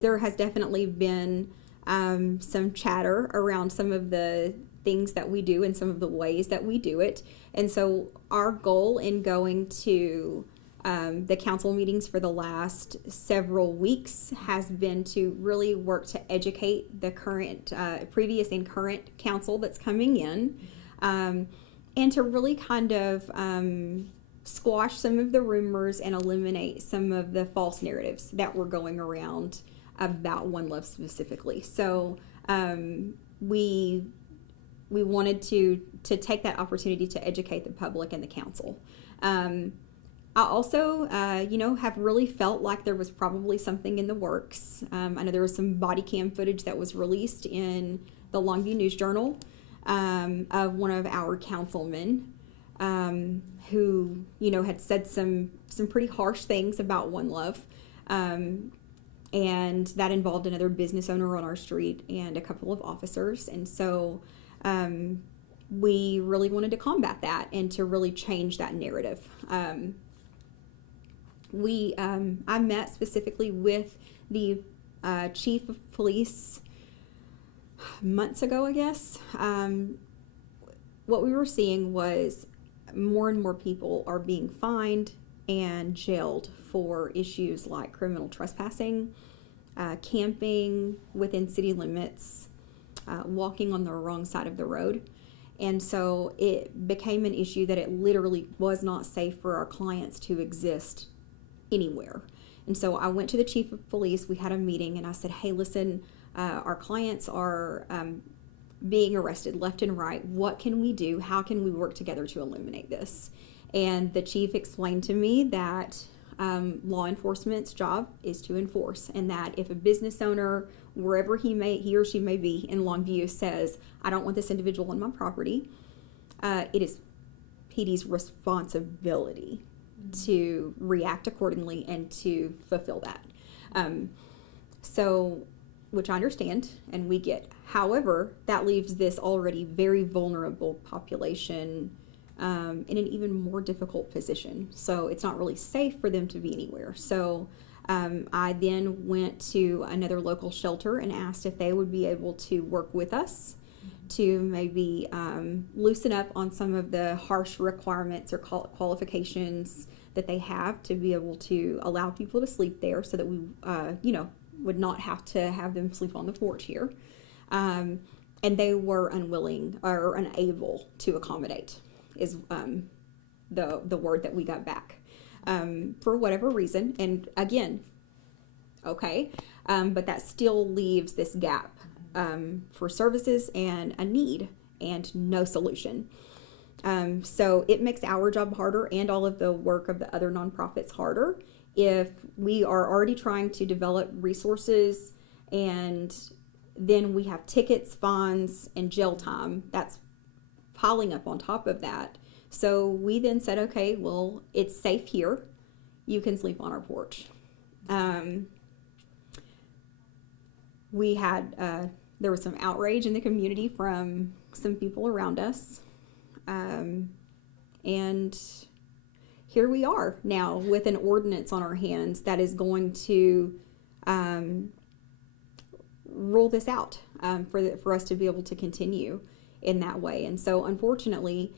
There has definitely been some chatter around some of the things that we do and some of the ways that we do it. And so our goal in going to the council meetings for the last several weeks has been to really work to educate the current, previous and current council that's coming in, and to really kind of squash some of the rumors and eliminate some of the false narratives that were going around about One Love specifically. So we wanted to take that opportunity to educate the public and the council. I also, have really felt like there was probably something in the works. I know there was some body cam footage that was released in the Longview News Journal of one of our councilmen who, had said some pretty harsh things about One Love. And that involved another business owner on our street and a couple of officers. And so we really wanted to combat that and to really change that narrative. I met specifically with the chief of police months ago, I guess. What we were seeing was more and more people are being fined and jailed for issues like criminal trespassing, camping within city limits, walking on the wrong side of the road. And so it became an issue that it literally was not safe for our clients to exist anywhere. And so I went to the chief of police, we had a meeting, and I said, hey, listen, our clients are being arrested left and right. What can we do? How can we work together to eliminate this? And the chief explained to me that law enforcement's job is to enforce, and that if a business owner, wherever he or she may be in Longview, says, I don't want this individual on my property, it is PD's responsibility to react accordingly and to fulfill that. So, which I understand and we get. However, that leaves this already very vulnerable population in an even more difficult position. So it's not really safe for them to be anywhere. So I then went to another local shelter and asked if they would be able to work with us to maybe loosen up on some of the harsh requirements or qualifications that they have to be able to allow people to sleep there, so that we, would not have to have them sleep on the porch here. And they were unwilling or unable to accommodate, is the word that we got back, for whatever reason. And again, okay, but that still leaves this gap for services and a need and no solution. So it makes our job harder and all of the work of the other nonprofits harder if we are already trying to develop resources and then we have tickets, fines, and jail time that's piling up on top of that. So we then said, okay, well, it's safe here. You can sleep on our porch. We had, there was some outrage in the community from some people around us. And here we are now with an ordinance on our hands that is going to rule this out for us to be able to continue in that way. And so unfortunately,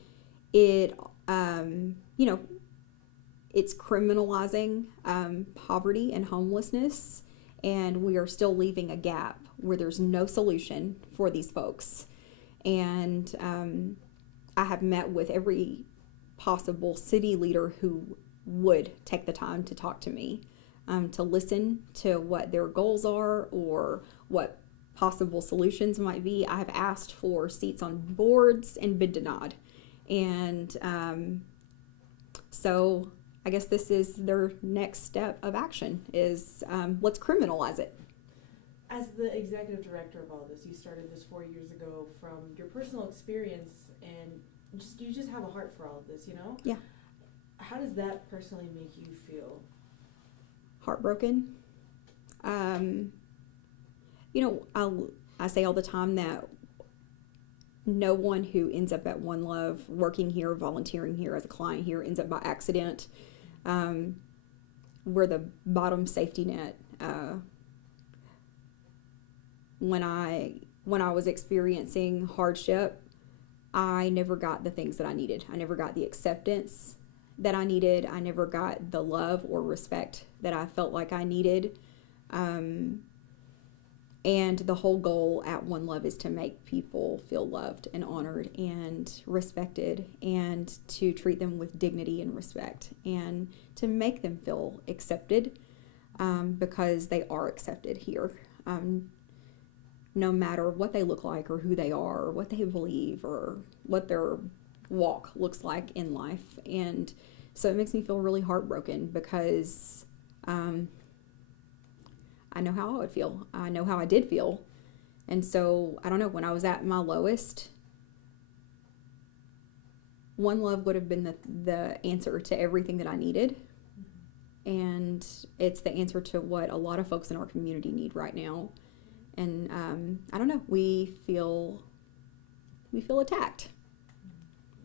it's criminalizing poverty and homelessness, and we are still leaving a gap where there's no solution for these folks. And I have met with every possible city leader who would take the time to talk to me, to listen to what their goals are or what possible solutions might be. I have asked for seats on boards and been denied. And so I guess this is their next step of action is let's criminalize it. As the executive director of all this, you started this 4 years ago from your personal experience, and you just have a heart for all of this, Yeah. How does that personally make you feel? Heartbroken. I say all the time that no one who ends up at One Love, working here, volunteering here as a client here, ends up by accident. We're the bottom safety net when I was experiencing hardship, I never got the things that I needed. I never got the acceptance that I needed. I never got the love or respect that I felt like I needed. And the whole goal at One Love is to make people feel loved and honored and respected, and to treat them with dignity and respect, and to make them feel accepted, because they are accepted here. No matter what they look like or who they are or what they believe or what their walk looks like in life. And so it makes me feel really heartbroken, because I know how I would feel. I know how I did feel. And so, I don't know, when I was at my lowest, One Love would have been the answer to everything that I needed. And it's the answer to what a lot of folks in our community need right now. And I don't know, we feel attacked.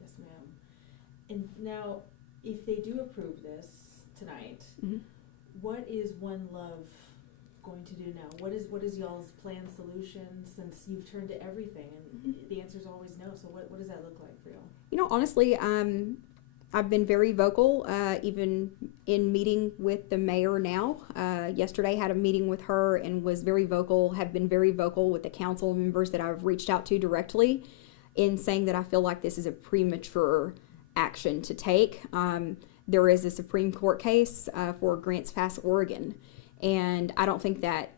Yes, ma'am. And now, if they do approve this tonight, Mm-hmm. what is One Love going to do now? What is y'all's planned solution, since you've turned to everything and the answer is always no? So what does that look like for y'all? You know, honestly, I've been very vocal, even in meeting with the mayor now. Yesterday had a meeting with her and was very vocal, have been very vocal with the council members that I've reached out to directly, in saying that I feel like this is a premature action to take. There is a Supreme Court case for Grants Pass, Oregon, and I don't think that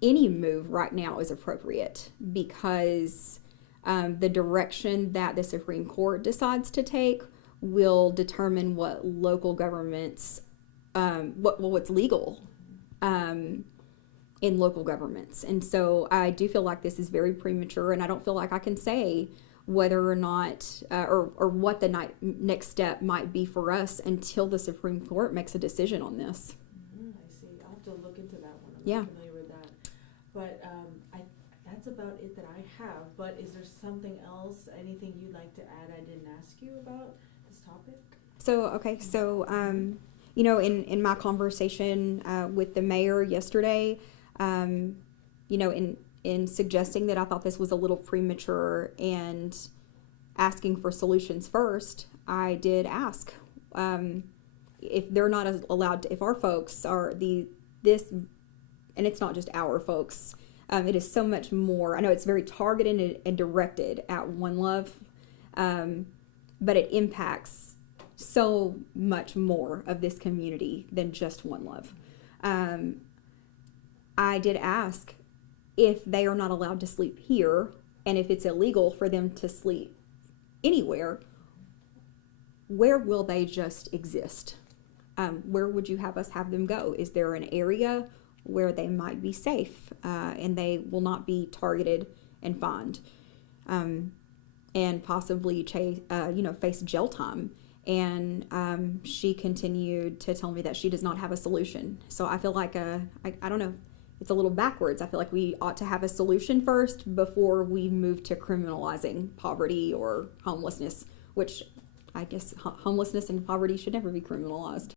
any move right now is appropriate, because the direction that the Supreme Court decides to take will determine what local governments, what's legal in local governments. And so I do feel like this is very premature, and I don't feel like I can say whether or not, or what the next step might be for us until the Supreme Court makes a decision on this. I see. I'll have to look into that one. I'm Yeah. not familiar with that. But that's about it that I have. But is there something else, anything you'd like to add I didn't ask you about this topic? So, okay, so, you know, in my conversation with the mayor yesterday, you know, in suggesting that I thought this was a little premature and asking for solutions first, I did ask if they're not allowed to, if our folks are this, and it's not just our folks, it is so much more. I know it's very targeted and directed at One Love, but it impacts so much more of this community than just One Love. I did ask if they are not allowed to sleep here, and if it's illegal for them to sleep anywhere, where will they just exist? Where would you have us have them go? Is there an area where they might be safe and they will not be targeted and fined, and possibly face jail time? And she continued to tell me that she does not have a solution. So I feel like I don't know, it's a little backwards. I feel like we ought to have a solution first before we move to criminalizing poverty or homelessness, which I guess homelessness and poverty should never be criminalized.